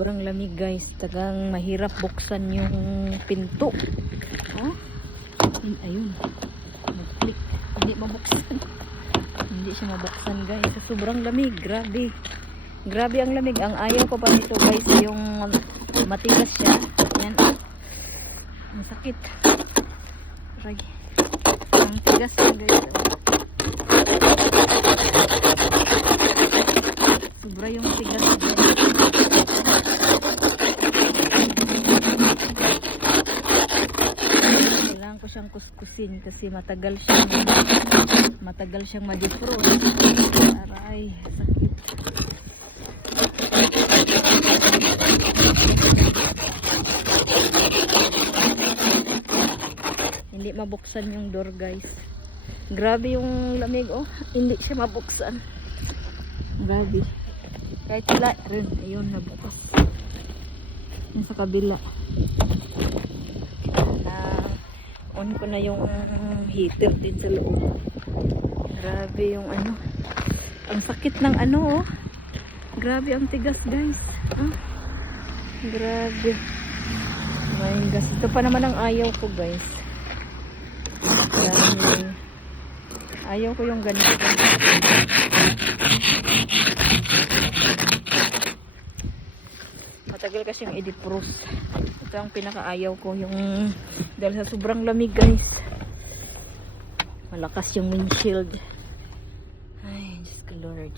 Sobrang lamig guys, tagang mahirap buksan yung pinto. Oh, ayun, nag-click, hindi mabuksan. Hindi siya mabuksan guys, sobrang lamig, grabe. Grabe ang lamig. Ang ayaw ko pa nito guys, yung matigas siya. Yan, ang sakit. Aray, ang tigas yan guys. Sobra yung tigas guys. Kailangan ko siyang kuskusin kasi matagal siyang ma-defrost. Aray, sakit. Hindi mabuksan yung door guys. Grabe yung lamig, oh, hindi siya mabuksan. Grabe. Kahit wala rin, ayun, nabukas. Yung sa kabila. On ko na yung heater din sa loob. Grabe yung ano. Ang sakit ng ano, oh. Grabe ang tigas guys. Grabe. My gas. Ito pa naman ang ayaw ko guys. Grabe. Ayaw ko yung ganito. Matagal kasi yung i-defrost. Ito ang pinakaayaw ko, yung dahil sa sobrang lamig guys. Malakas yung windshield. Ay, Diyos ko Lord.